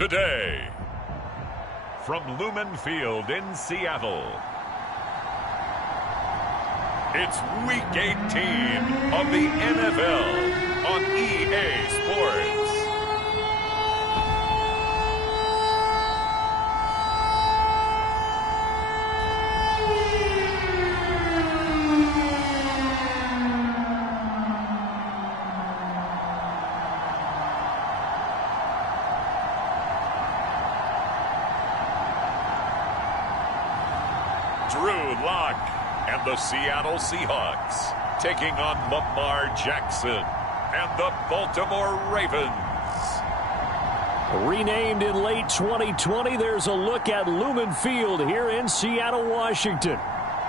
today. From Lumen Field in Seattle, it's Week 18 of the NFL on EA Sports. Drew Lock and the Seattle Seahawks taking on Lamar Jackson and the Baltimore Ravens. Renamed in late 2020, there's a look at Lumen Field here in Seattle, Washington.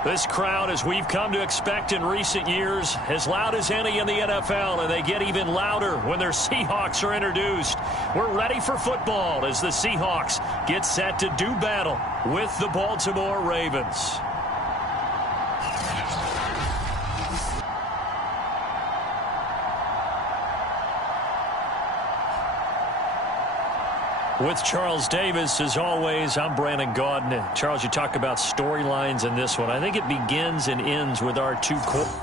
This crowd, as we've come to expect in recent years, as loud as any in the NFL, and they get even louder when their Seahawks are introduced. We're ready for football as the Seahawks get set to do battle with the Baltimore Ravens. With Charles Davis, as always, I'm Brandon Gaudin. Charles, you talk about storylines in this one. I think it begins and ends with our two quarterbacks,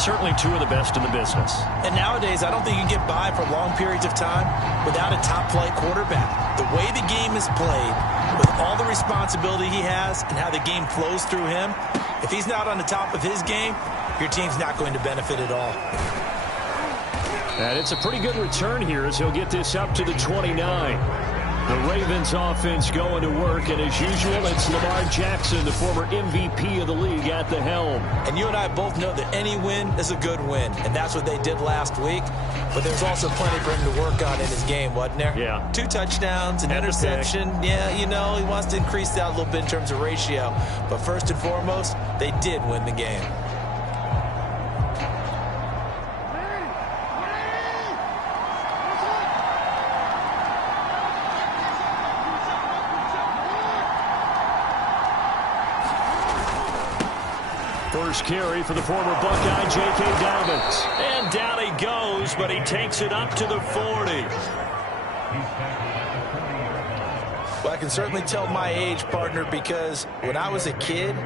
certainly two of the best in the business. And nowadays, I don't think you can get by for long periods of time without a top-flight quarterback. The way the game is played, with all the responsibility he has and how the game flows through him, if he's not on the top of his game, your team's not going to benefit at all. And it's a pretty good return here as he'll get this up to the 29. The Ravens offense going to work, and as usual, it's Lamar Jackson, the former MVP of the league, at the helm. And you and I both know that any win is a good win, and that's what they did last week. But there's also plenty for him to work on in his game, wasn't there? Yeah. 2 touchdowns, an interception. Yeah, you know, he wants to increase that a little bit in terms of ratio. But first and foremost, they did win the game. First carry for the former Buckeye, J.K. Dobbins. And down he goes, but he takes it up to the 40. Well, I can certainly tell my age, partner, because when I was a kid,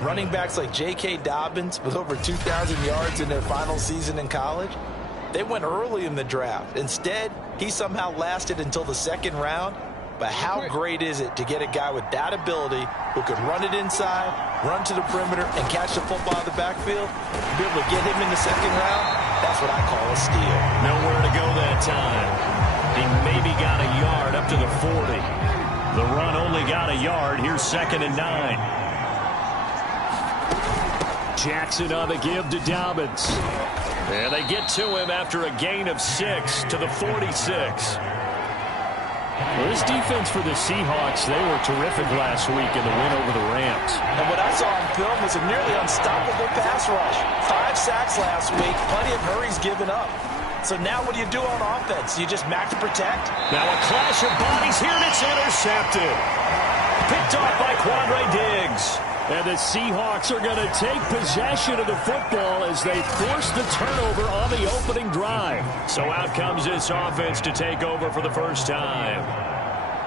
running backs like J.K. Dobbins with over 2,000 yards in their final season in college, they went early in the draft. Instead, he somehow lasted until the second round. But how great is it to get a guy with that ability who could run it inside, run to the perimeter, and catch the football in the backfield? To be able to get him in the second round, that's what I call a steal. Nowhere to go that time. He maybe got a yard up to the 40. The run only got a yard. Here's 2nd and 9. Jackson on the give to Dobbins. And they get to him after a gain of 6 to the 46. Well, this defense for the Seahawks, they were terrific last week in the win over the Rams. And what I saw on film was a nearly unstoppable pass rush. 5 sacks last week, plenty of hurries given up. So now what do you do on offense? You just max protect? Now a clash of bodies here, and it's intercepted. Picked off by Quandre Diggs. And the Seahawks are going to take possession of the football as they force the turnover on the opening drive. So out comes this offense to take over for the first time.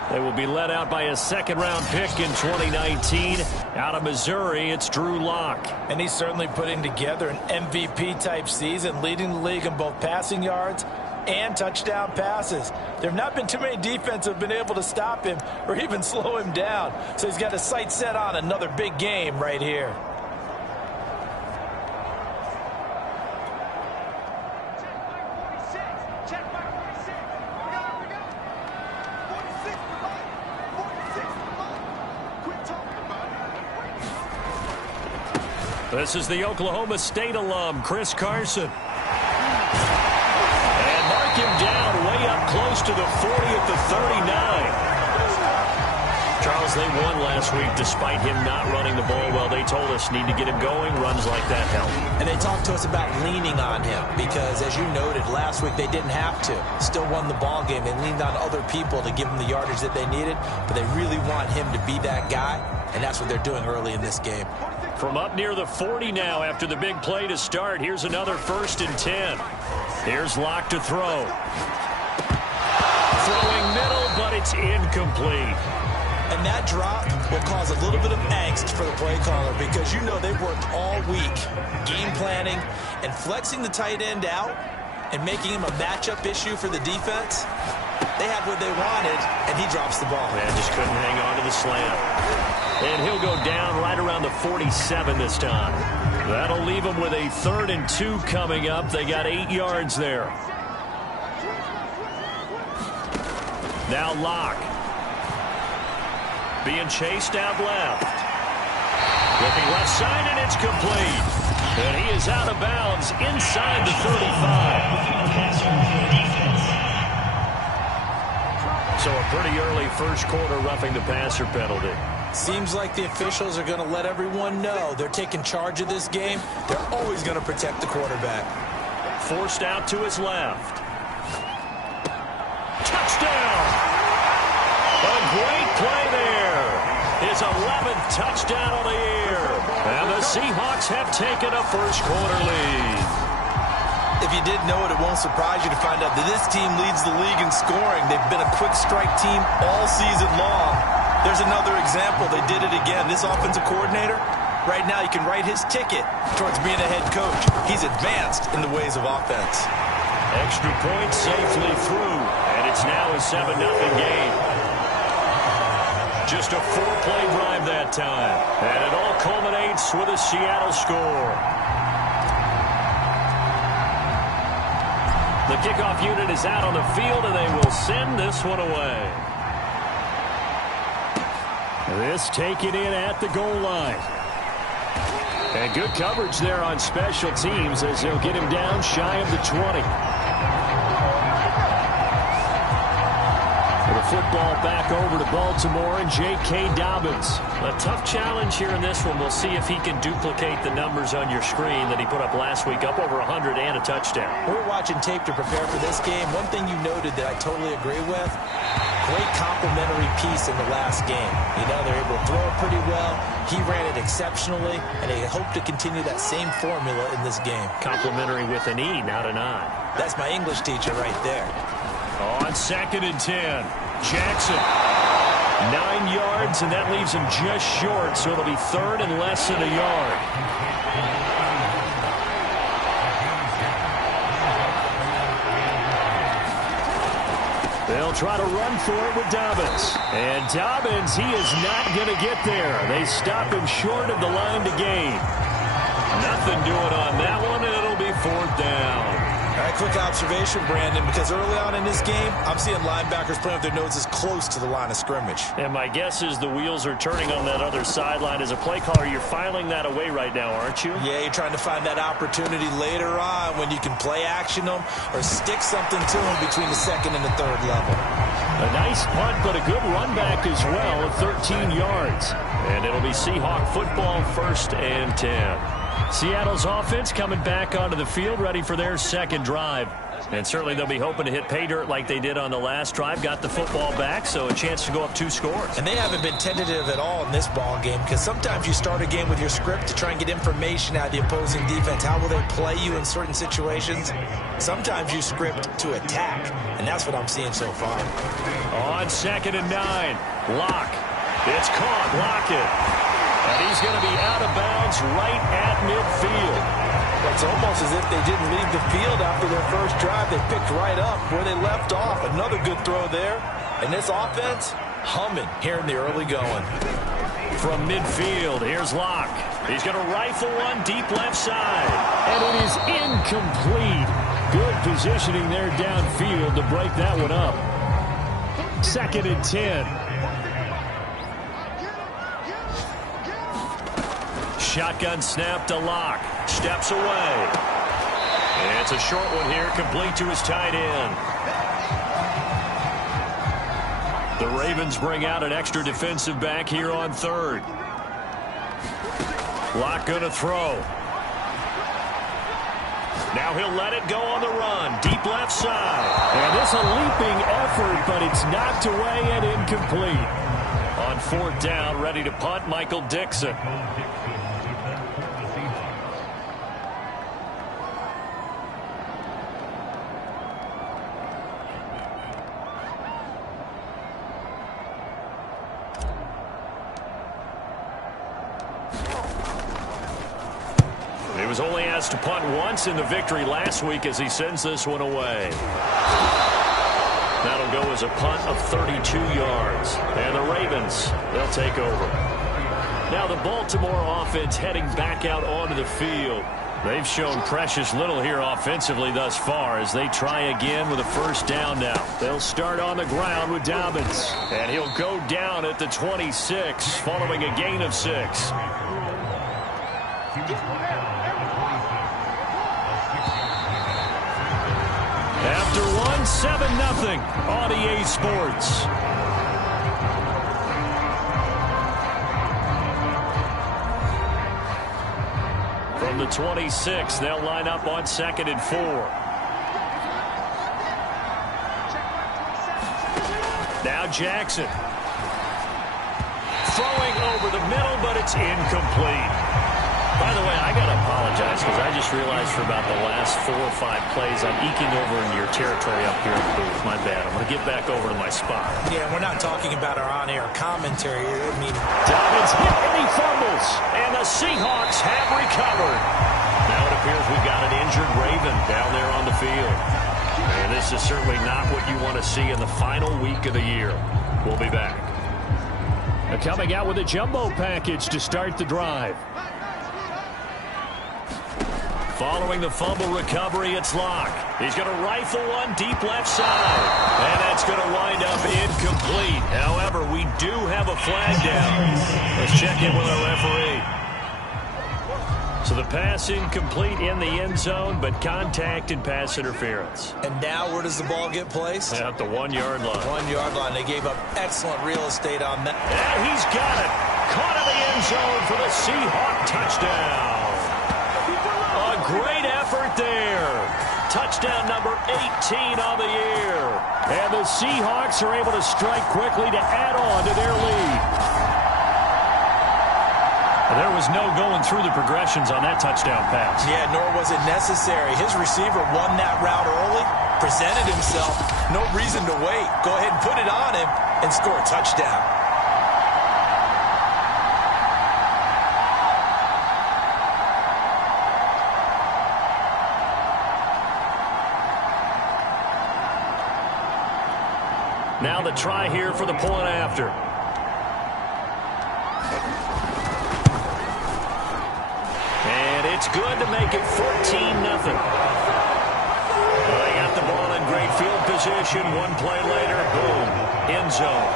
They will be led out by a second-round pick in 2019. Out of Missouri, it's Drew Lock. And he's certainly putting together an MVP-type season, leading the league in both passing yards and touchdown passes. There have not been too many defenses that have been able to stop him or even slow him down. So he's got his sights set on another big game right here. This is the Oklahoma State alum, Chris Carson. Him down way up close to the 40 at the 39. Charles, they won last week despite him not running the ball well. They told us need to get him going. Runs like that help. And they talked to us about leaning on him because, as you noted, last week they didn't have to. Still won the ball game. They leaned on other people to give them the yardage that they needed, but they really want him to be that guy, and that's what they're doing early in this game. From up near the 40 now after the big play to start. Here's another 1st and 10. Here's Locke to throw. Throwing middle, but it's incomplete. And that drop will cause a little bit of angst for the play caller because you know they've worked all week game planning and flexing the tight end out and making him a matchup issue for the defense. They had what they wanted, and he drops the ball. Man, just couldn't hang on to the slam. And he'll go down right around the 47 this time. That'll leave him with a 3rd and 2 coming up. They got 8 yards there. Now Locke. Being chased out left. Looking left side, and it's complete. And he is out of bounds inside the 35. So a pretty early first quarter roughing the passer penalty. Seems like the officials are going to let everyone know they're taking charge of this game. They're always going to protect the quarterback. Forced out to his left. Touchdown! A great play there. His 11th touchdown of the year. And the Seahawks have taken a first quarter lead. If you didn't know it, it won't surprise you to find out that this team leads the league in scoring. They've been a quick strike team all season long. There's another example. They did it again. This offensive coordinator, right now you can write his ticket towards being a head coach. He's advanced in the ways of offense. Extra point safely through, and it's now a 7-0 game. Just a 4-play drive that time, and it all culminates with a Seattle score. The kickoff unit is out on the field, and they will send this one away. This taken in at the goal line. And good coverage there on special teams as they'll get him down shy of the 20. The football back over to Baltimore and J.K. Dobbins. A tough challenge here in this one. We'll see if he can duplicate the numbers on your screen that he put up last week, up over 100 and a touchdown. We're watching tape to prepare for this game. One thing you noted that I totally agree with, great complimentary piece in the last game. You know, they're able to throw it pretty well. He ran it exceptionally, and they hope to continue that same formula in this game. Complimentary with an E, not an I. That's my English teacher right there. On 2nd and 10, Jackson. 9 yards, and that leaves him just short, so it'll be 3rd and less than a yard. They'll try to run for it with Dobbins. And Dobbins, he is not going to get there. They stop him short of the line to gain. Nothing doing on that one, and it'll be 4th down. All right, quick observation, Brandon, because early on in this game, I'm seeing linebackers playing with their noses close to the line of scrimmage. And my guess is the wheels are turning on that other sideline. As a play caller, you're filing that away right now, aren't you? Yeah, you're trying to find that opportunity later on when you can play action them or stick something to them between the 2nd and the 3rd level. A nice punt, but a good run back as well at 13 yards. And it'll be Seahawk football, 1st and 10. Seattle's offense coming back onto the field, ready for their second drive. And certainly they'll be hoping to hit pay dirt like they did on the last drive. Got the football back, so a chance to go up 2 scores. And they haven't been tentative at all in this ball game because sometimes you start a game with your script to try and get information out of the opposing defense. How will they play you in certain situations? Sometimes you script to attack, and that's what I'm seeing so far. On 2nd and 9, Locke. It's caught. Lockett. And he's going to be out of bounds right at midfield. It's almost as if they didn't leave the field after their first drive. They picked right up where they left off. Another good throw there. And this offense, humming here in the early going. From midfield, here's Locke. He's going to rifle one deep left side. And it is incomplete. Good positioning there downfield to break that one up. 2nd and 10. Shotgun snap to Locke. Steps away. And it's a short one here, complete to his tight end. The Ravens bring out an extra defensive back here on third. Locke going to throw. Now he'll let it go on the run. Deep left side. And it's a leaping effort, but it's knocked away and incomplete. On fourth down, ready to punt, Michael Dixon. He was only asked to punt once in the victory last week as he sends this one away. That'll go as a punt of 32 yards. And the Ravens, they'll take over. Now the Baltimore offense heading back out onto the field. They've shown precious little here offensively thus far as they try again with a first down now. They'll start on the ground with Dobbins. And he'll go down at the 26 following a gain of 6. After one, 7-0 on EA Sports. From the 26, they'll line up on 2nd and 4. Now Jackson. Throwing over the middle, but it's incomplete. By the way, I got to apologize because I just realized for about the last 4 or 5 plays I'm eking over into your territory up here in the booth. My bad. I'm going to get back over to my spot. Yeah, we're not talking about our on-air commentary. I mean, Dobbins hit and he fumbles, and the Seahawks have recovered. Now it appears we've got an injured Raven down there on the field. And this is certainly not what you want to see in the final week of the year. We'll be back. Coming out with a jumbo package to start the drive. Following the fumble recovery, it's Locke. He's going to rifle one deep left side. And that's going to wind up incomplete. However, we do have a flag down. Let's check in with our referee. So the pass incomplete in the end zone, but contact and pass interference. And now where does the ball get placed? At the 1-yard line. 1-yard line. They gave up excellent real estate on that. And he's got it. Caught in the end zone for the Seahawk touchdown. A great effort there. Touchdown number 18 on the year. And the Seahawks are able to strike quickly to add on to their lead. There was no going through the progressions on that touchdown pass. Yeah, nor was it necessary. His receiver won that route early, presented himself. No reason to wait. Go ahead and put it on him and score a touchdown. Now the try here for the point after. And it's good to make it 14-0. They got the ball in great field position. One play later, boom, end zone.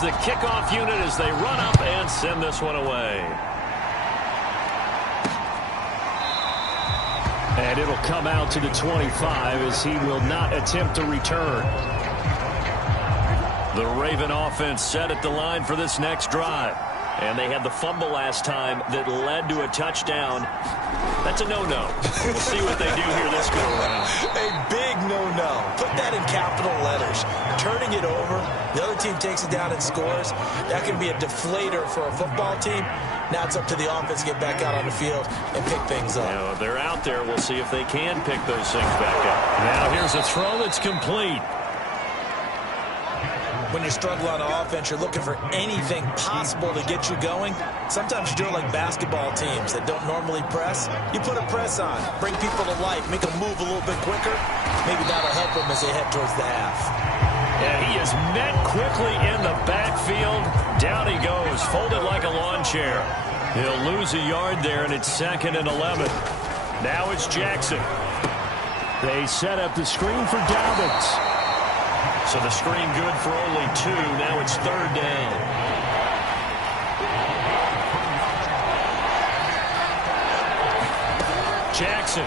The kickoff unit as they run up and send this one away. And it'll come out to the 25 as he will not attempt to return. The Raven offense set at the line for this next drive. And they had the fumble last time that led to a touchdown. That's a no-no. We'll see what they do here this go around. A big no-no. Put that in capital letters. Turning it over, the other team takes it down and scores. That can be a deflator for a football team. Now it's up to the offense to get back out on the field and pick things up. Now, if they're out there, we'll see if they can pick those things back up. Now here's a throw that's complete. When you struggle on offense, you're looking for anything possible to get you going. Sometimes you do it like basketball teams that don't normally press. You put a press on, bring people to life, make them move a little bit quicker. Maybe that'll help them as they head towards the half. And he is met quickly in the backfield. Down he goes, folded like a lawn chair. He'll lose a yard there, and it's 2nd and 11. Now it's Jackson. They set up the screen for Dobbins. So the screen good for only 2. Now it's 3rd down. Jackson.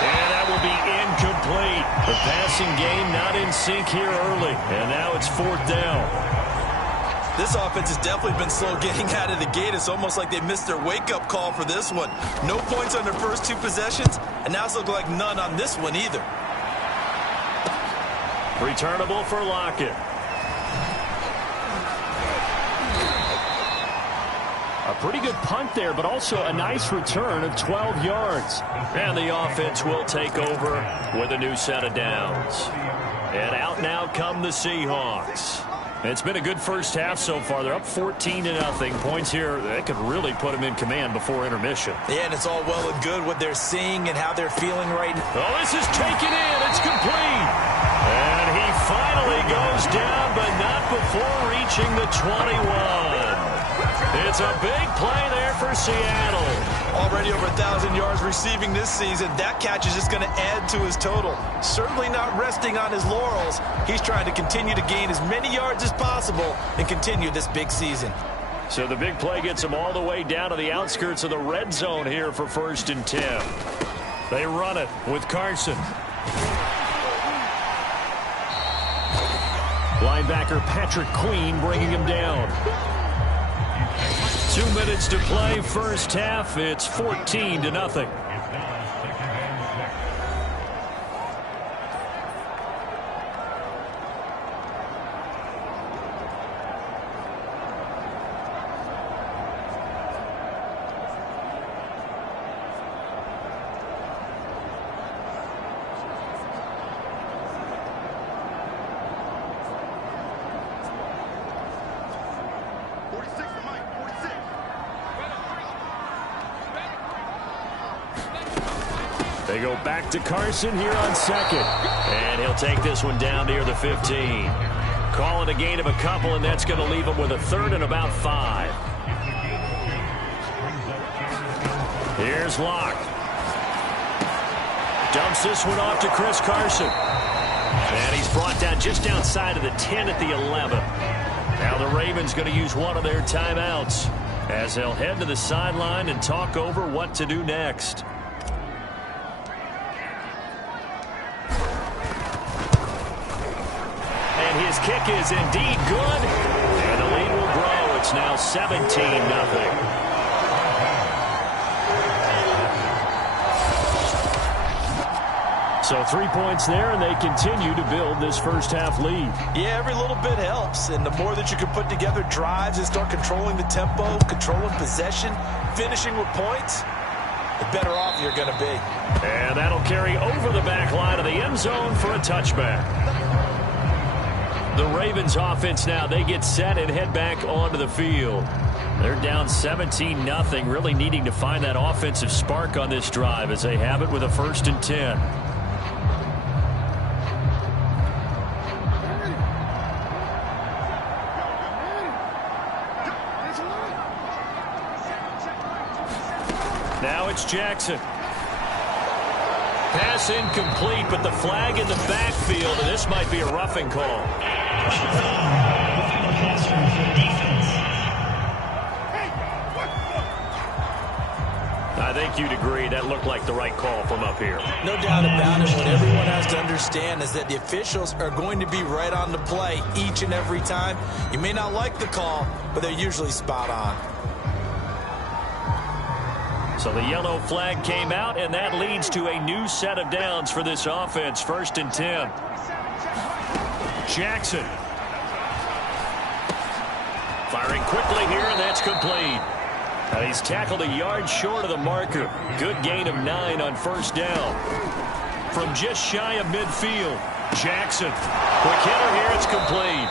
And that will be incomplete. The passing game not in sync here early. And now it's 4th down. This offense has definitely been slow getting out of the gate. It's almost like they missed their wake-up call for this one. No points on their first 2 possessions, and now it's looking like none on this one either. Returnable for Lockett. A pretty good punt there, but also a nice return of 12 yards. And the offense will take over with a new set of downs. And out now come the Seahawks. It's been a good first half so far. They're up 14-0. Points here, that could really put them in command before intermission. Yeah, and it's all well and good what they're seeing and how they're feeling right now. Oh, this is taken in. It's complete. And he finally goes down, but not before reaching the 21. It's a big play there for Seattle. Already over 1,000 yards receiving this season. That catch is just going to add to his total. Certainly not resting on his laurels. He's trying to continue to gain as many yards as possible and continue this big season. So the big play gets him all the way down to the outskirts of the red zone here for 1st and 10. They run it with Carson. Linebacker Patrick Queen bringing him down. 2 minutes to play, first half. It's 14-0. They go back to Carson here on 2nd. And he'll take this one down near the 15. Call it a gain of a couple, and that's going to leave him with a 3rd and about 5. Here's Locke. Dumps this one off to Chris Carson. And he's brought down just outside of the 10 at the 11. Now the Ravens going to use one of their timeouts as they'll head to the sideline and talk over what to do next. His kick is indeed good, and the lead will grow. It's now 17-0. So 3 points there, and they continue to build this first half lead. Yeah, every little bit helps, and the more that you can put together drives and start controlling the tempo, controlling possession, finishing with points, the better off you're going to be. And that'll carry over the back line of the end zone for a touchback. The Ravens offense now, they get set and head back onto the field. They're down 17-0, really needing to find that offensive spark on this drive as they have it with a 1st and 10. Now it's Jackson. Pass incomplete, but the flag in the backfield, and this might be a roughing call. I think you'd agree that looked like the right call from up here. No doubt about it. What everyone has to understand is that the officials are going to be right on the play each and every time. You may not like the call, but they're usually spot on. So the yellow flag came out, and that leads to a new set of downs for this offense. 1st and 10. Jackson. Firing quickly here, and that's complete. And he's tackled a yard short of the marker. Good gain of 9 on 1st down. From just shy of midfield, Jackson. Quick hitter here, it's complete.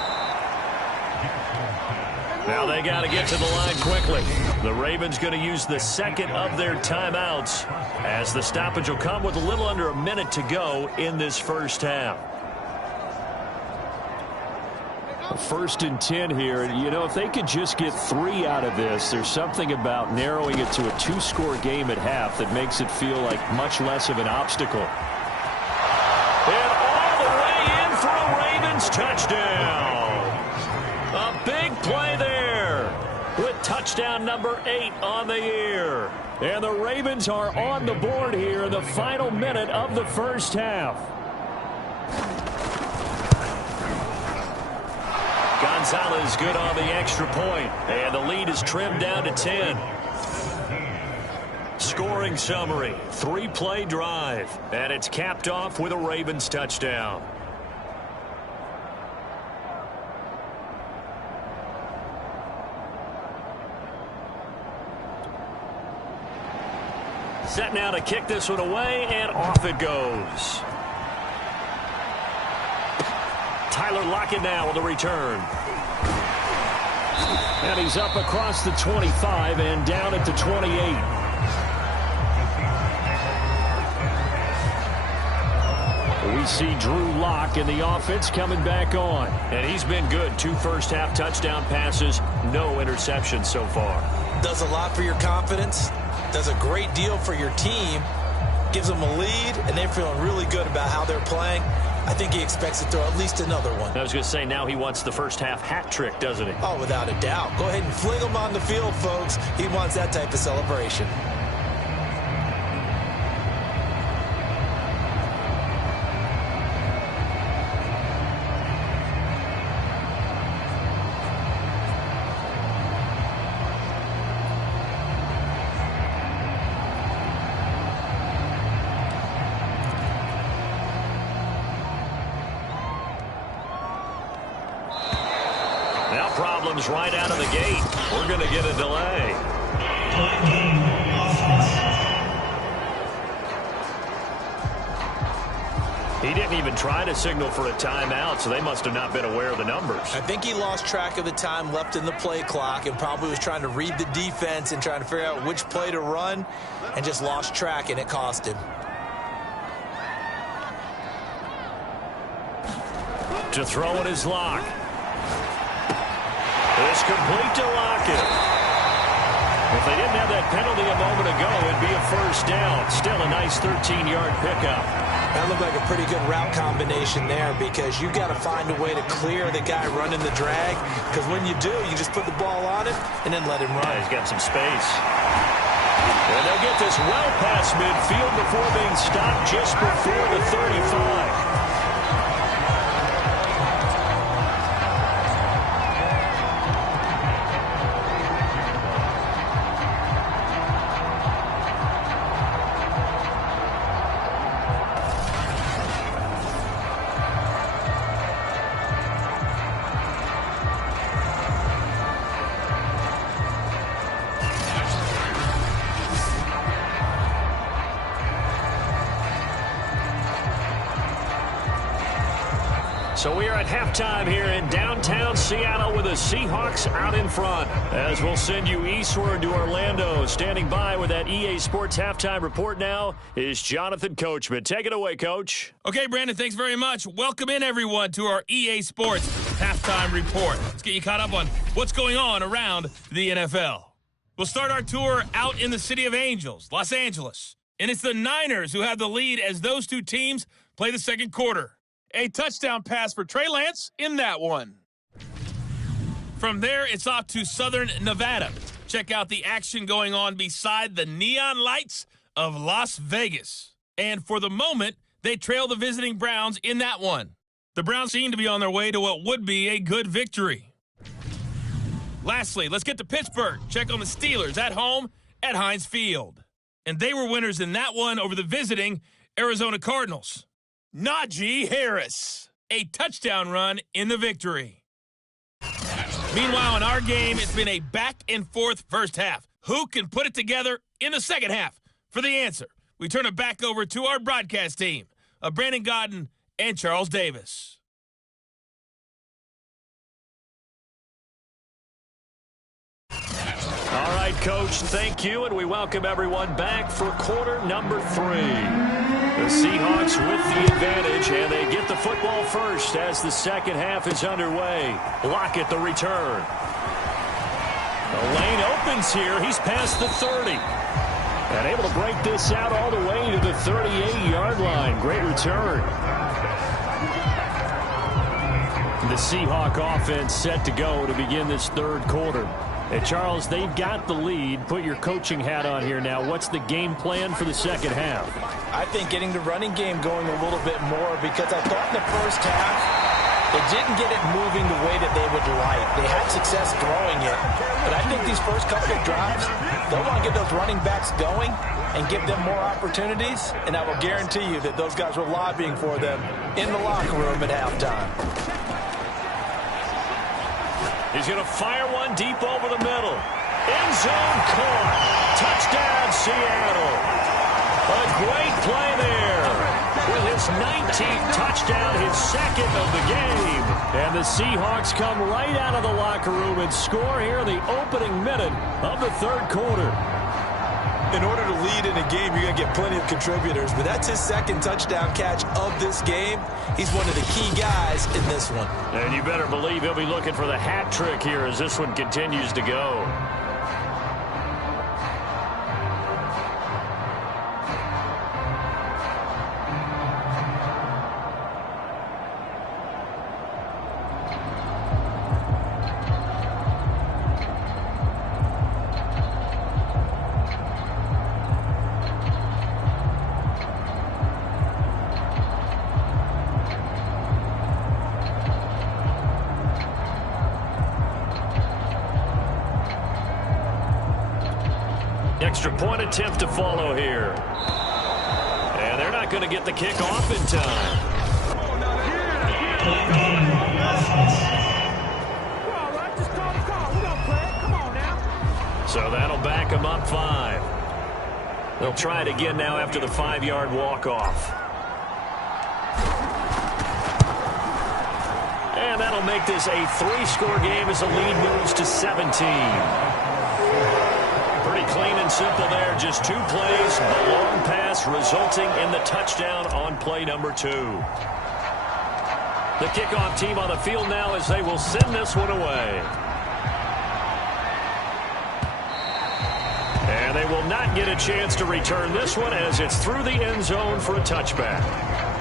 Now they got to get to the line quickly. The Ravens going to use the 2nd of their timeouts as the stoppage will come with a little under a minute to go in this first half. First and 10 here. And, you know, if they could just get 3 out of this, there's something about narrowing it to a 2-score game at half that makes it feel like much less of an obstacle. And all the way in for a Ravens touchdown. A big play there with touchdown number 8 on the year. And the Ravens are on the board here in the final minute of the first half. Gonzalez good on the extra point, and the lead is trimmed down to 10. Scoring summary, 3-play drive, and it's capped off with a Ravens touchdown. Set now to kick this one away, and off it goes. Tyler Lockett now with the return. And he's up across the 25 and down at the 28. We see Drew Lock in the offense coming back on. And he's been good. 2 first-half touchdown passes, no interceptions so far. Does a lot for your confidence. Does a great deal for your team. Gives them a lead, and they're feeling really good about how they're playing. I think he expects to throw at least another one. I was going to say, now he wants the first-half hat trick, doesn't he? Oh, without a doubt. Go ahead and fling him on the field, folks. He wants that type of celebration. Problems right out of the gate. We're going to get a delay. He didn't even try to signal for a timeout, so they must have not been aware of the numbers. I think he lost track of the time left in the play clock and probably was trying to read the defense and trying to figure out which play to run and just lost track, and it cost him. To throw in his Lock. It's complete to Lockett. If they didn't have that penalty a moment ago, it'd be a first down. Still a nice 13-yard pickup. That looked like a pretty good route combination there because you've got to find a way to clear the guy running the drag, because when you do, you just put the ball on him and then let him run. Yeah, he's got some space. And they'll get this well past midfield before being stopped just before the 35. So we are at halftime here in downtown Seattle with the Seahawks out in front. As we'll send you eastward to Orlando. Standing by with that EA Sports halftime report now is Jonathan Coachman. Take it away, Coach. Okay, Brandon, thanks very much. Welcome in, everyone, to our EA Sports halftime report. Let's get you caught up on what's going on around the NFL. We'll start our tour out in the City of Angels, Los Angeles. And it's the Niners who have the lead as those two teams play the second quarter. A touchdown pass for Trey Lance in that one. From there, it's off to Southern Nevada. Check out the action going on beside the neon lights of Las Vegas. And for the moment, they trail the visiting Browns in that one. The Browns seem to be on their way to what would be a good victory. Lastly, let's get to Pittsburgh. Check on the Steelers at home at Heinz Field. And they were winners in that one over the visiting Arizona Cardinals. Najee Harris, a touchdown run in the victory. Meanwhile, in our game, it's been a back-and-forth first half. Who can put it together in the second half? For the answer, we turn it back over to our broadcast team of Brandon Godden and Charles Davis. All right, Coach, thank you, and we welcome everyone back for quarter number 3. The Seahawks with the advantage, and they get the football first as the second half is underway. Lockett the return. The lane opens here. He's past the 30. And able to break this out all the way to the 38-yard line. Great return. The Seahawk offense set to go to begin this third quarter. Hey, Charles, they've got the lead. Put your coaching hat on here now. What's the game plan for the second half? I think getting the running game going a little bit more, because I thought in the first half they didn't get it moving the way that they would like. They had success throwing it, but I think these first couple of drives, they'll want to get those running backs going and give them more opportunities, and I will guarantee you that those guys were lobbying for them in the locker room at halftime. He's going to fire one deep over the middle. End zone caught. Touchdown, Seattle. A great play there. With his 19th touchdown, his second of the game. And the Seahawks come right out of the locker room and score here in the opening minute of the third quarter. In order to lead in a game, you're going to get plenty of contributors, but that's his second touchdown catch of this game. He's one of the key guys in this one. And you better believe he'll be looking for the hat trick here as this one continues to go. Extra point attempt to follow here. And they're not going to get the kick off in time. So that'll back them up 5. They'll try it again now after the 5-yard walk-off. And that'll make this a 3-score game as the lead moves to 17. Pretty clean and simple there. Just 2 plays. The long pass resulting in the touchdown on play number 2. The kickoff team on the field now as they will send this one away. And they will not get a chance to return this one as it's through the end zone for a touchback.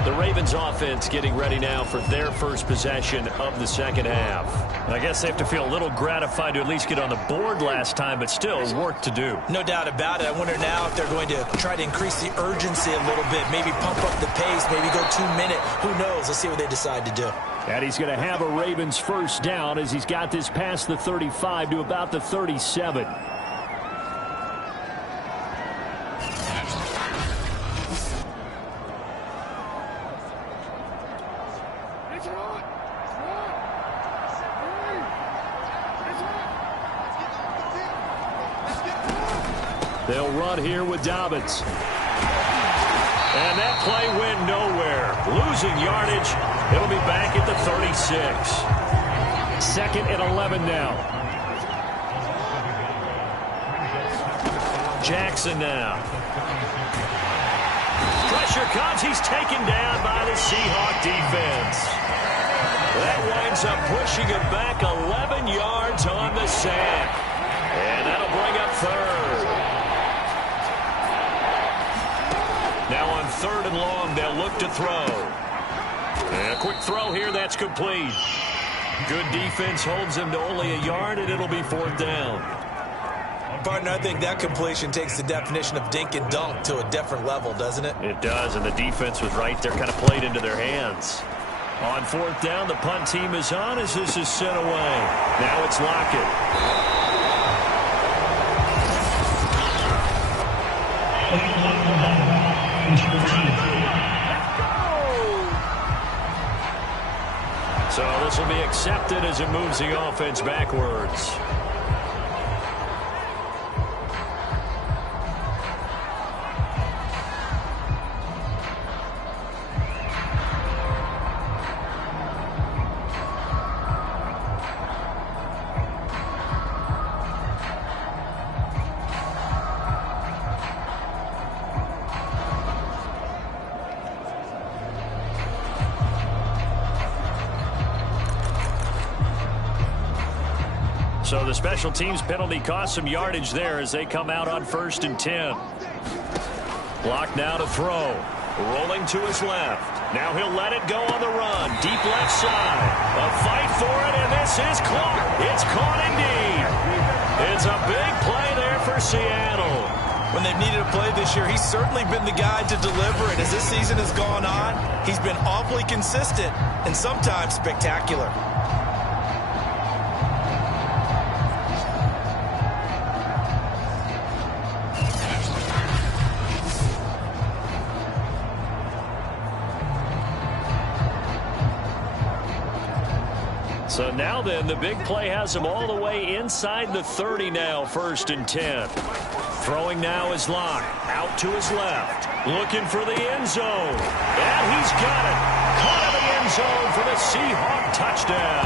The Ravens offense getting ready now for their first possession of the second half. I guess they have to feel a little gratified to at least get on the board last time, but still work to do. No doubt about it. I wonder now if they're going to try to increase the urgency a little bit, maybe pump up the pace, maybe go 2-minute. Who knows? Let's see what they decide to do. And he's going to have a Ravens first down as he's got this past the 35 to about the 37. They'll run here with Dobbins. And that play went nowhere. Losing yardage. It'll be back at the 36. 2nd and 11 now. Jackson now. Pressure comes. He's taken down by the Seahawk defense. That winds up pushing him back 11 yards on the sack. And that'll bring up 3rd. Now on 3rd and long, they'll look to throw. And a quick throw here, that's complete. Good defense holds him to only a yard, and it'll be 4th down. Partner, I think that completion takes the definition of dink and dunk to a different level, doesn't it? It does, and the defense was right there, kind of played into their hands. On 4th down, the punt team is on as this is sent away. Now it's Lockett. So this will be accepted as it moves the offense backwards. So the special teams penalty cost some yardage there as they come out on 1st and 10. Block now to throw. Rolling to his left. Now he'll let it go on the run. Deep left side. A fight for it, and this is caught. It's caught indeed. It's a big play there for Seattle. When they've needed a play this year, he's certainly been the guy to deliver. And as this season has gone on, he's been awfully consistent and sometimes spectacular. So now then, the big play has him all the way inside the 30 now, 1st and 10. Throwing now is Locke. Out to his left. Looking for the end zone. And he's got it. Caught in the end zone for the Seahawks touchdown.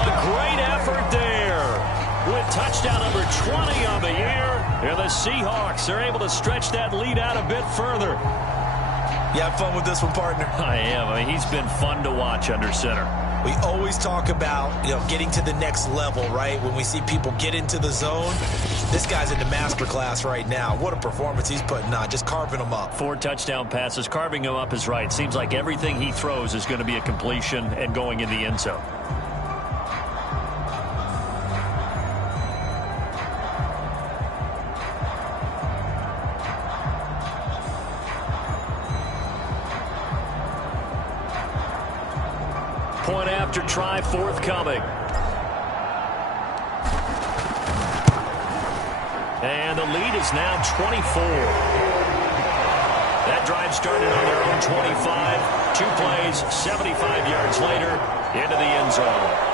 A great effort there. With touchdown number 20 on the year. And the Seahawks are able to stretch that lead out a bit further. You have fun with this one, partner? I am. I mean, he's been fun to watch under center. We always talk about, getting to the next level, right? When we see people get into the zone, this guy's in the master class right now. What a performance he's putting on, just carving them up. 4 touchdown passes. Carving him up is right. Seems like everything he throws is going to be a completion and going in the end zone. Point after try forthcoming. And the lead is now 24. That drive started on their own 25. 2 plays, 75 yards later, into the end zone.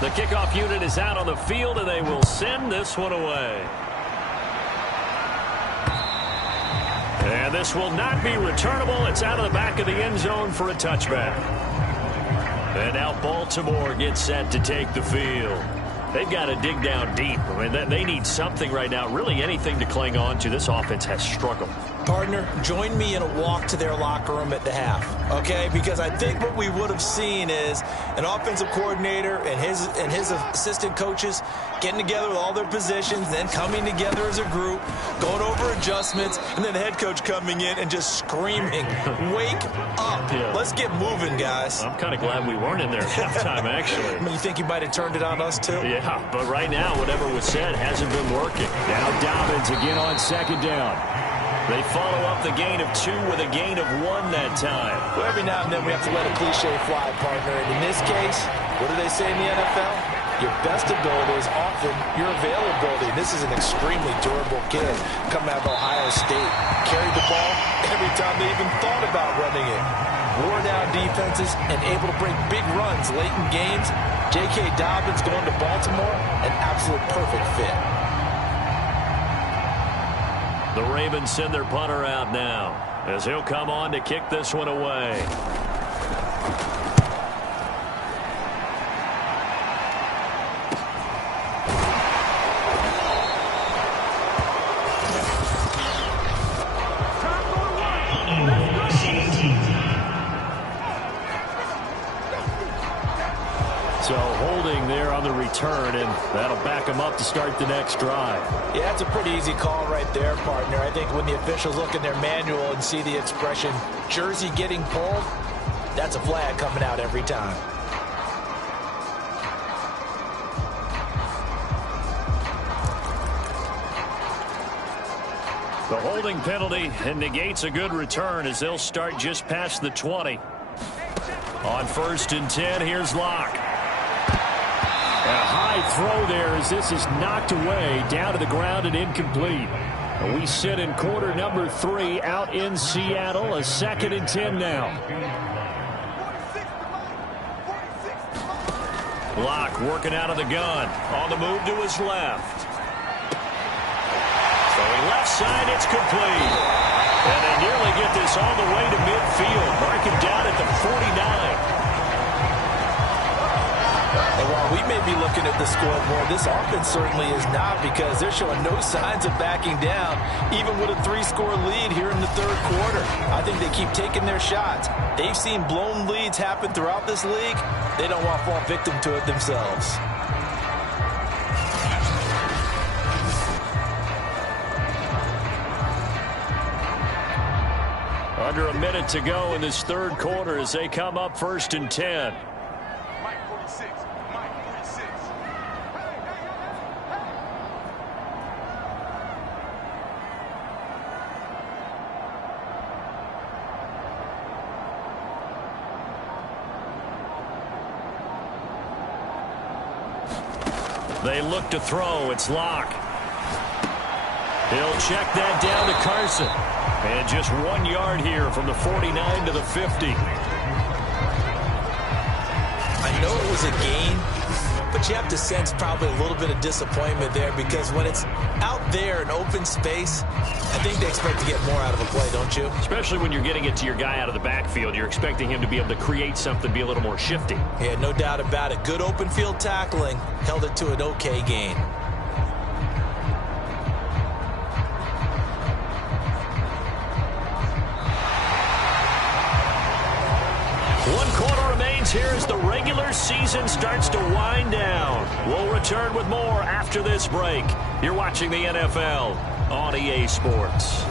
The kickoff unit is out on the field, and they will send this one away. And this will not be returnable. It's out of the back of the end zone for a touchback. And now Baltimore gets set to take the field. They've got to dig down deep. I mean, they need something right now, really anything to cling on to. This offense has struggled. Partner, join me in a walk to their locker room at the half, okay? Because I think what we would have seen is an offensive coordinator and his assistant coaches getting together with all their positions, then coming together as a group, going over adjustments, and then the head coach coming in and just screaming, wake up. Yeah. Let's get moving, guys. I'm kind of glad we weren't in there at halftime, actually. I mean, you think you might have turned it on us, too? Yeah, but right now, whatever was said hasn't been working. Now Dobbins again on 2nd down. They follow up the gain of 2 with a gain of 1 that time. Well, every now and then we have to let a cliche fly, partner. And in this case, what do they say in the NFL? Your best ability is often your availability. And this is an extremely durable kid coming out of Ohio State. Carried the ball every time they even thought about running it. Wore down defenses and able to break big runs late in games. J.K. Dobbins going to Baltimore, an absolute perfect fit. The Ravens send their punter out now as he'll come on to kick this one away. So holding there on the return, and that'll back them up to start the next drive. Yeah, that's a pretty easy call right there, partner. I think when the officials look in their manual and see the expression, jersey getting pulled, that's a flag coming out every time. The holding penalty and negates a good return as they'll start just past the 20. On 1st and 10, here's Locke. A high throw there as this is knocked away down to the ground and incomplete. We sit in quarter number 3 out in Seattle. A 2nd and 10 now. Locke working out of the gun. On the move to his left. Throwing left side, it's complete. And they nearly get this all the way to midfield. Mark it down at the 49. And while we may be looking at the scoreboard, this offense certainly is not, because they're showing no signs of backing down, even with a 3-score lead here in the third quarter. I think they keep taking their shots. They've seen blown leads happen throughout this league. They don't want to fall victim to it themselves. Under a minute to go in this third quarter as they come up 1st and 10. They look to throw. It's Locke. He'll check that down to Carson. And just 1 yard here from the 49 to the 50. I know it was a gain, but you have to sense probably a little bit of disappointment there, because when it's out there in open space, I think they expect to get more out of a play, don't you? Especially when you're getting it to your guy out of the backfield. You're expecting him to be able to create something, be a little more shifty. Yeah, no doubt about it. Good open field tackling held it to an okay gain. Here as the regular season starts to wind down. We'll return with more after this break. You're watching the NFL on EA Sports.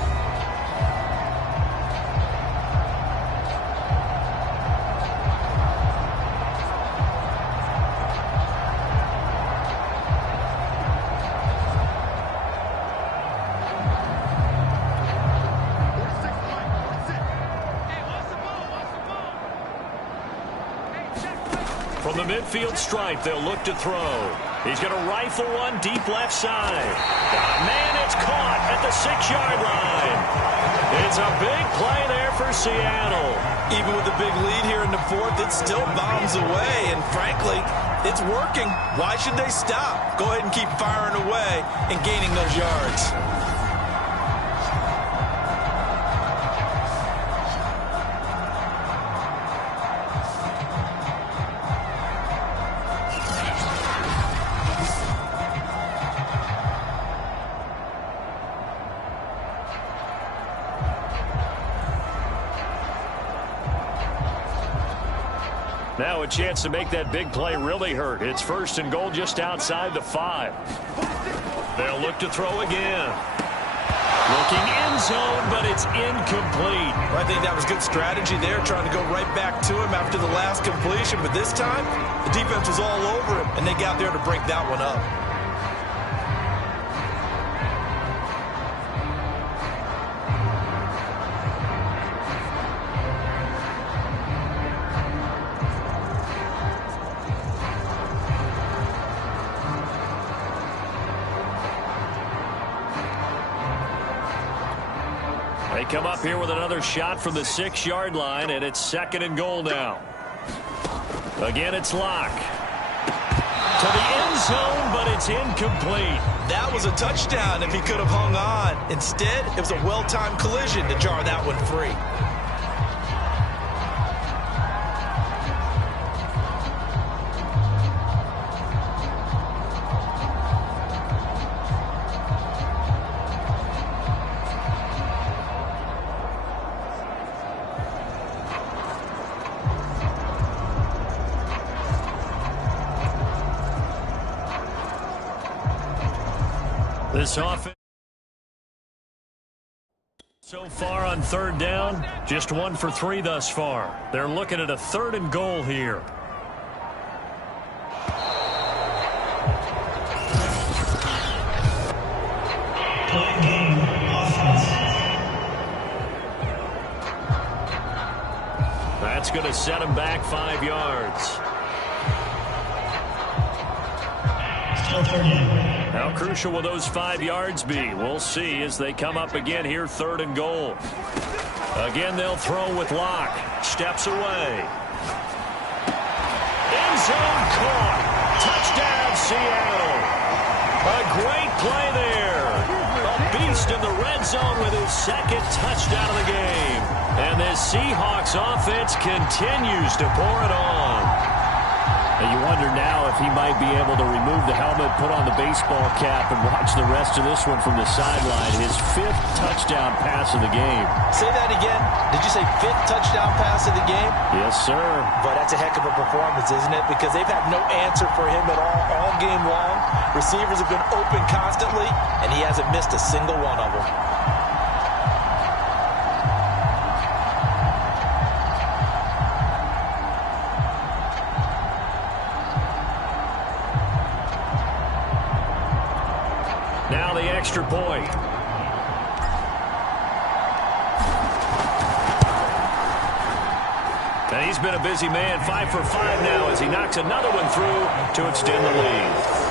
From the midfield stripe, they'll look to throw. He's going to rifle one deep left side. Man, it's caught at the 6-yard line. It's a big play there for Seattle. Even with the big lead here in the fourth, it still bombs away. And frankly, it's working. Why should they stop? Go ahead and keep firing away and gaining those yards. Now a chance to make that big play really hurt. It's 1st and goal just outside the 5. They'll look to throw again. Looking end zone, but it's incomplete. Well, I think that was good strategy there, trying to go right back to him after the last completion. But this time, the defense was all over him, and they got there to break that one up. They come up here with another shot from the 6-yard line, and it's 2nd and goal now. Again, it's Locke. To the end zone, but it's incomplete. That was a touchdown if he could have hung on. Instead, it was a well-timed collision to jar that one free. This offense so far on 3rd down, just 1 for 3 thus far. They're looking at a 3rd and goal here. That's going to set him back 5 yards. How crucial will those 5 yards be? We'll see as they come up again here, 3rd and goal. Again, they'll throw with Locke. Steps away. End zone caught. Touchdown, Seattle. A great play there. A beast in the red zone with his 2nd touchdown of the game. And this Seahawks offense continues to pour it on. And you wonder now if he might be able to remove the helmet, put on the baseball cap, and watch the rest of this one from the sideline. His 5th touchdown pass of the game. Say that again. Did you say 5th touchdown pass of the game? Yes, sir. But that's a heck of a performance, isn't it? Because they've had no answer for him at all game long. Receivers have been open constantly, and he hasn't missed a single one of them. Now the extra point. And he's been a busy man, 5 for 5 now as he knocks another one through to extend the lead.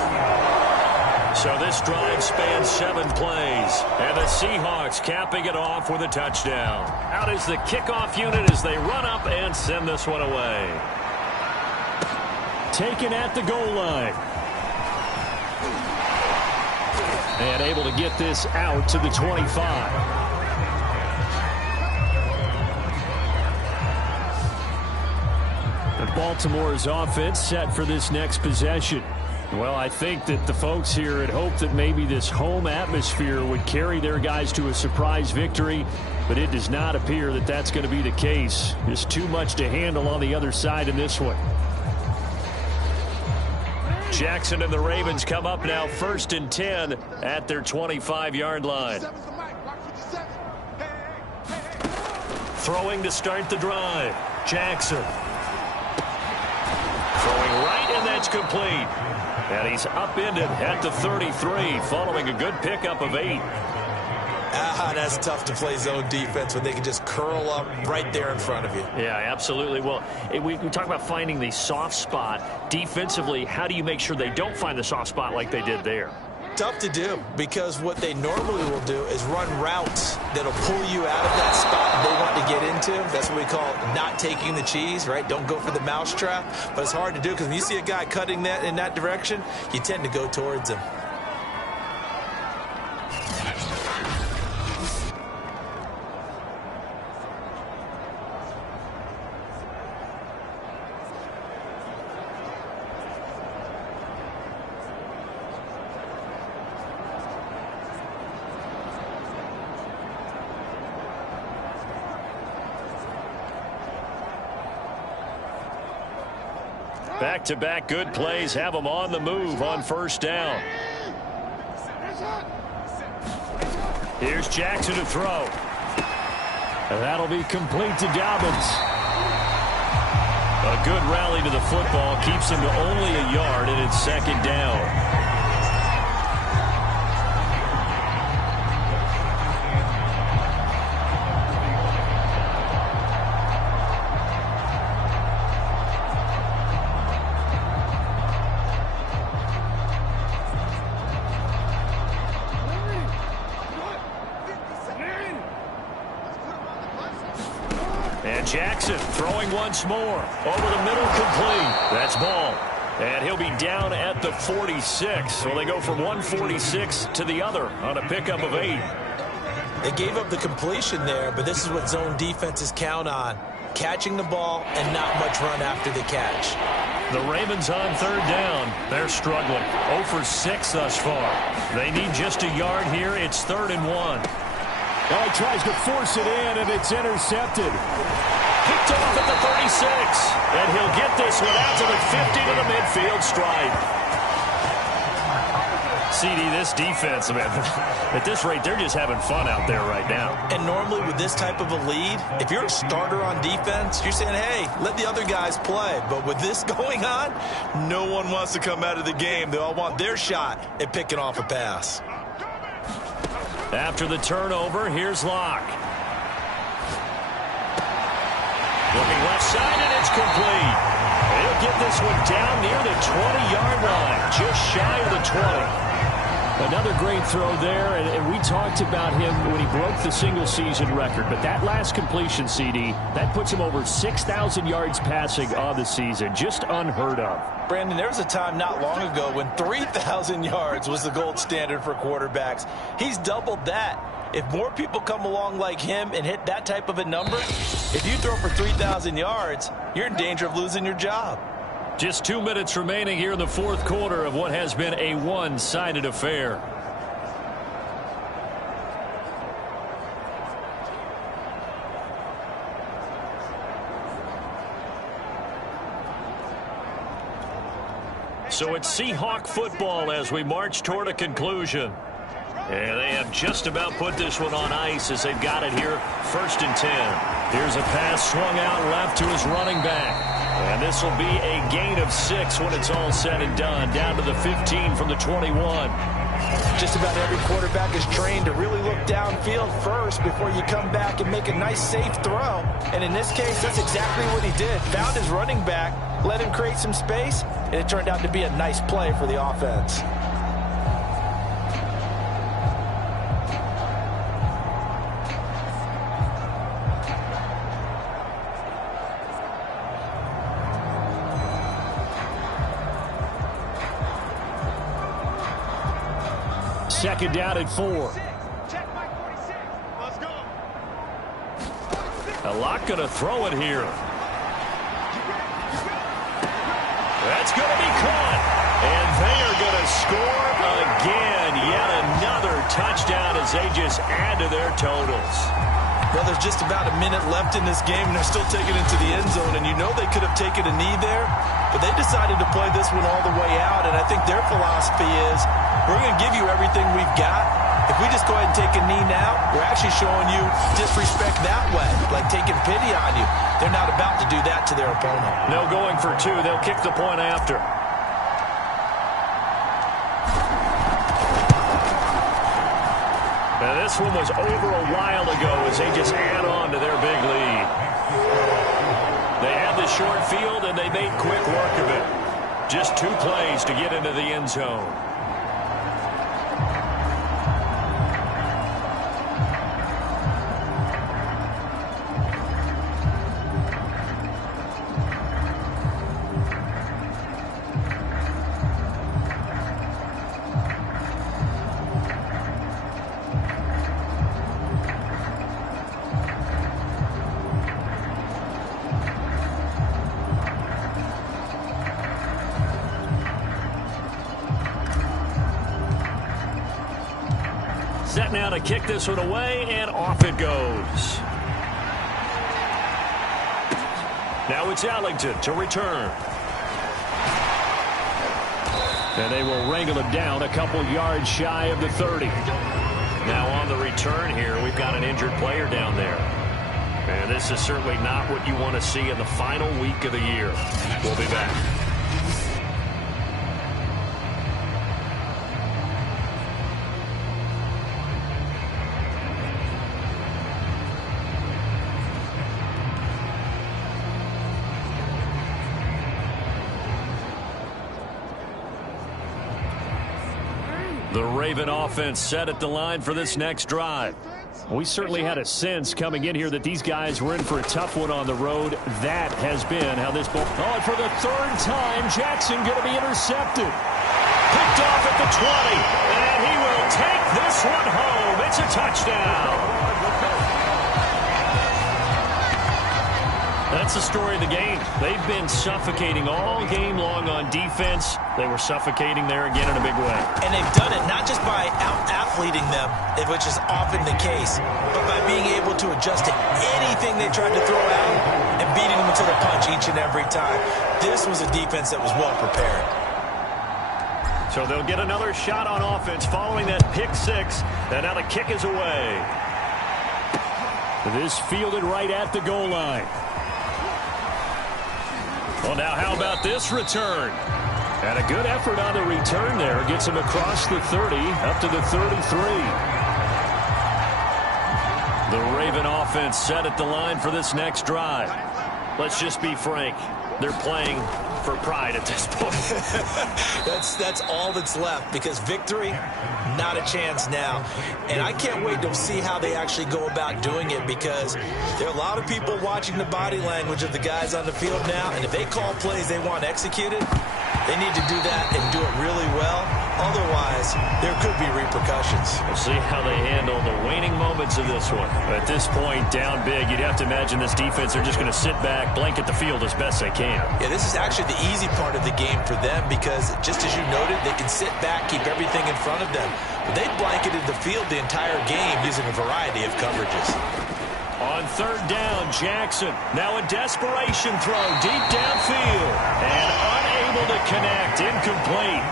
So this drive spans 7 plays, and the Seahawks capping it off with a touchdown. Out is the kickoff unit as they run up and send this one away. Taken at the goal line. And able to get this out to the 25. And Baltimore's offense set for this next possession. Well, I think that the folks here had hoped that maybe this home atmosphere would carry their guys to a surprise victory, but it does not appear that that's going to be the case. There's too much to handle on the other side in this one. Jackson and the Ravens come up now 1st and 10 at their 25-yard line. Throwing to start the drive. Jackson. Throwing right, and that's complete. And he's upended at the 33 following a good pickup of 8. That's tough to play zone defense when they can just curl up right there in front of you. Yeah, absolutely. Well, we talk about finding the soft spot. Defensively, how do you make sure they don't find the soft spot like they did there? Tough to do, because what they normally will do is run routes that'll pull you out of that spot they want to get into. That's what we call not taking the cheese, right? Don't go for the mousetrap. But it's hard to do because when you see a guy cutting that in that direction, you tend to go towards him. Back-to-back good plays have them on the move on 1st down. Here's Jackson to throw. And that'll be complete to Dobbins. A good rally to the football keeps him to only a yard, and it's 2nd down. Jackson throwing once more. Over the middle, complete. That's ball. And he'll be down at the 46. So they go from 146 to the other on a pickup of 8. They gave up the completion there, but this is what zone defenses count on. Catching the ball and not much run after the catch. The Ravens on 3rd down. They're struggling. 0 for 6 thus far. They need just a yard here. It's 3rd and 1. Now he tries to force it in, and it's intercepted. Picked off at the 36. And he'll get this one out to the 50 to the midfield stripe. CD, this defense, man, at this rate, they're just having fun out there right now. And normally with this type of a lead, if you're a starter on defense, you're saying, hey, let the other guys play. But with this going on, no one wants to come out of the game. They all want their shot at picking off a pass. After the turnover, here's Locke. Looking left side, and it's complete. He'll get this one down near the 20-yard line, just shy of the 20. Another great throw there, and we talked about him when he broke the single-season record. But that last completion, CD, that puts him over 6,000 yards passing on the season. Just unheard of. Brandon, there was a time not long ago when 3,000 yards was the gold standard for quarterbacks. He's doubled that. If more people come along like him and hit that type of a number, if you throw for 3,000 yards, you're in danger of losing your job. Just 2 minutes remaining here in the fourth quarter of what has been a one-sided affair. So it's Seahawk football as we march toward a conclusion. And they have just about put this one on ice as they've got it here, 1st and 10. Here's a pass swung out left to his running back. And this will be a gain of 6 when it's all said and done, down to the 15 from the 21. Just about every quarterback is trained to really look downfield first before you come back and make a nice, safe throw. And in this case, that's exactly what he did. Found his running back, let him create some space, and it turned out to be a nice play for the offense. Second down at 4. A lot going to throw it here. That's going to be caught. And they are going to score again. Yet another touchdown as they just add to their totals. Well, there's just about a minute left in this game, and they're still taking it to the end zone. And you know they could have taken a knee there, but they decided to play this one all the way out. And I think their philosophy is, we're going to give you everything we've got. If we just go ahead and take a knee now, we're actually showing you disrespect that way, like taking pity on you. They're not about to do that to their opponent. No going for 2. They'll kick the point after. Now this one was over a while ago as they just add on to their big lead. They had the short field and they made quick work of it. Just 2 plays to get into the end zone. Set now to kick this one away, and off it goes. Now it's Allington to return. And they will wrangle him down a couple yards shy of the 30. Now on the return here, we've got an injured player down there. And this is certainly not what you want to see in the final week of the year. We'll be back. The Raven offense set at the line for this next drive. We certainly had a sense coming in here that these guys were in for a tough one on the road. That has been how this ball... Oh, and for the 3rd time, Jackson going to be intercepted. Picked off at the 20, and he will take this one home. It's a touchdown. That's the story of the game. They've been suffocating all game long on defense. They were suffocating there again in a big way. And they've done it not just by out-athleting them, which is often the case, but by being able to adjust to anything they tried to throw out and beating them to the punch each and every time. This was a defense that was well prepared. So they'll get another shot on offense following that pick 6. And now the kick is away. This fielded right at the goal line. Well, now how about this return? And a good effort on the return there. Gets him across the 30, up to the 33. The Raven offense set at the line for this next drive. Let's just be frank. They're playing for pride at this point. That's all that's left, because victory, not a chance now. And I can't wait to see how they actually go about doing it, because there are a lot of people watching the body language of the guys on the field now, and if they call plays they want executed, They need to do that and do it really well. Otherwise, there could be repercussions. We'll see how they handle the waning moments of this one. At this point, down big, you'd have to imagine this defense are just going to sit back, blanket the field as best they can. Yeah, this is actually the easy part of the game for them because, just as you noted, they can sit back, keep everything in front of them. But they blanketed the field the entire game using a variety of coverages. On third down, Jackson. Now a desperation throw deep downfield. And unable to connect. Incomplete.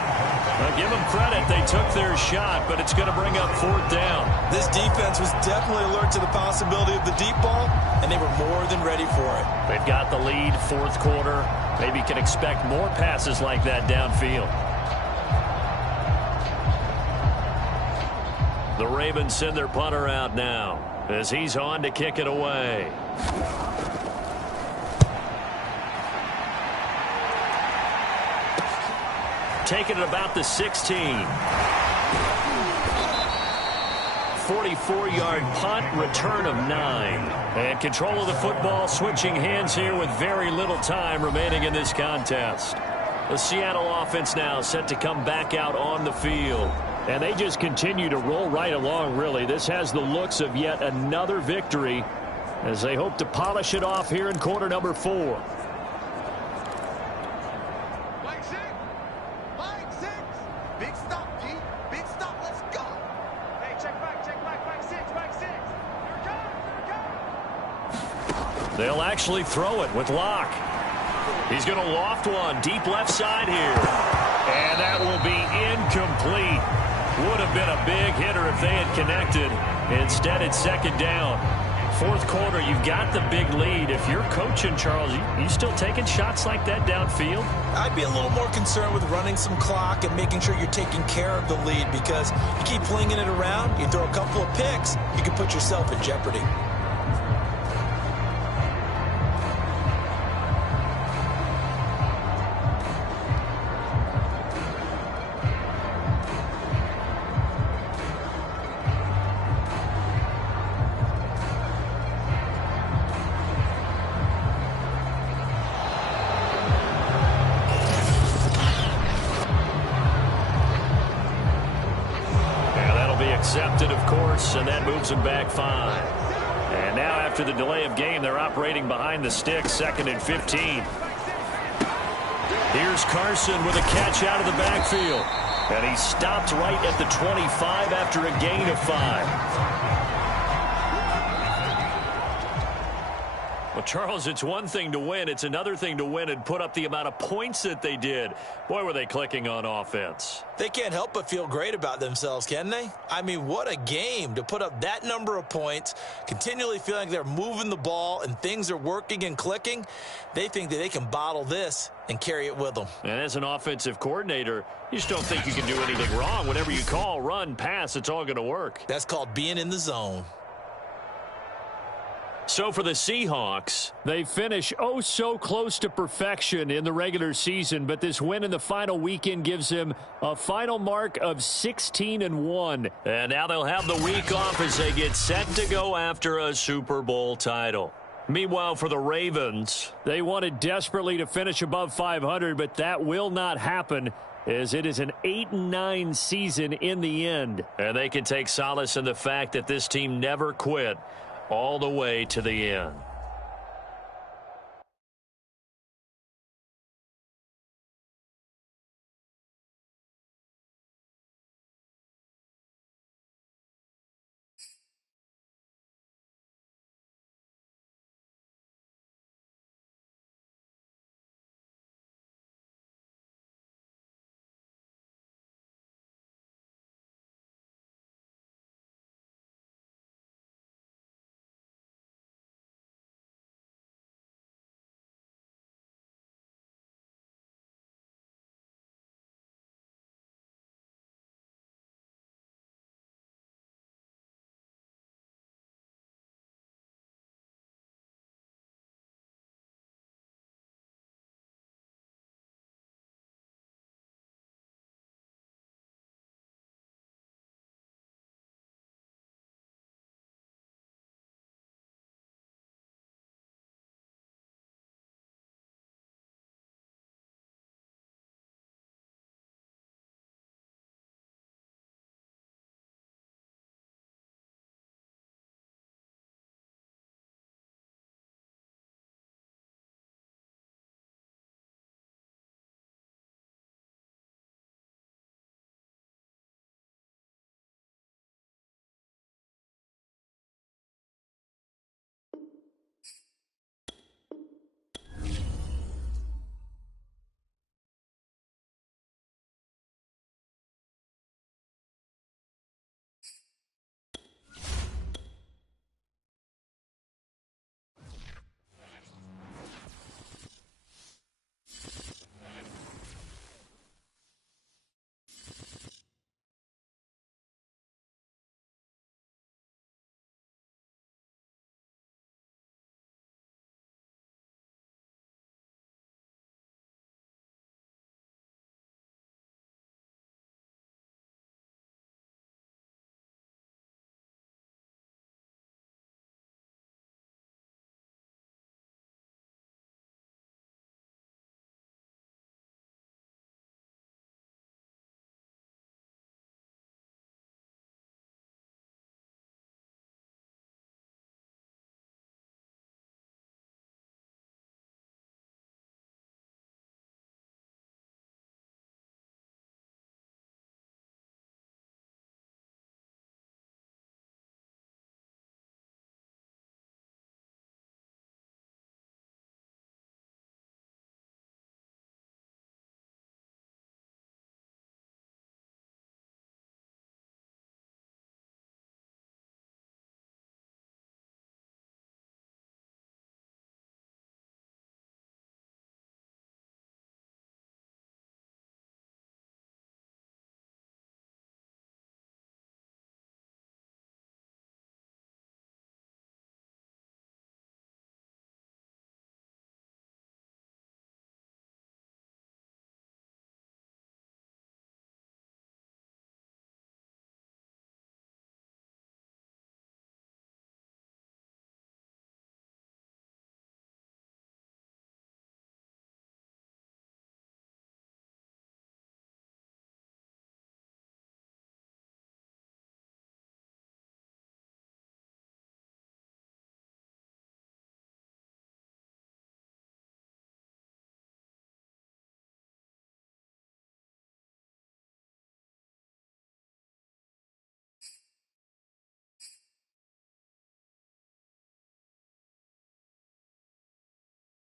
Now give them credit. They took their shot, but it's going to bring up fourth down. This defense was definitely alert to the possibility of the deep ball, and they were more than ready for it. They've got the lead, fourth quarter. Maybe can expect more passes like that downfield. The Ravens send their punter out now as he's on to kick it away. Taking it about the 16. 44-yard punt, return of 9. And control of the football, switching hands here with very little time remaining in this contest. The Seattle offense now set to come back out on the field. And they just continue to roll right along, really. This has the looks of yet another victory as they hope to polish it off here in quarter number 4. Line six. Big stop, G. Big stop. Let's go. Hey, check back, back six. Here it comes. They'll actually throw it with Locke. He's going to loft one deep left side here. And that will be incomplete. Would have been a big hitter if they had connected. Instead, it's second down. Fourth quarter, you've got the big lead. If you're coaching, Charles, you still taking shots like that downfield? I'd be a little more concerned with running some clock and making sure you're taking care of the lead because you keep flinging it around, you throw a couple of picks, you can put yourself in jeopardy. Accepted, of course, and that moves them back 5. And now after the delay of game, they're operating behind the sticks, 2nd and 15. Here's Carson with a catch out of the backfield. And he stopped right at the 25 after a gain of 5. Well, Charles, it's one thing to win. It's another thing to win and put up the amount of points that they did. Boy, were they clicking on offense. They can't help but feel great about themselves, can they? I mean, what a game to put up that number of points, continually feeling like they're moving the ball and things are working and clicking. They think that they can bottle this and carry it with them. And as an offensive coordinator, you just don't think you can do anything wrong. Whatever you call, run, pass, it's all going to work. That's called being in the zone. So for the Seahawks, they finish oh so close to perfection in the regular season, but this win in the final weekend gives them a final mark of 16-1. And now they'll have the week off as they get set to go after a Super Bowl title. Meanwhile, for the Ravens, they wanted desperately to finish above 500, but that will not happen as it is an 8-9 season in the end. And they can take solace in the fact that this team never quit all the way to the end.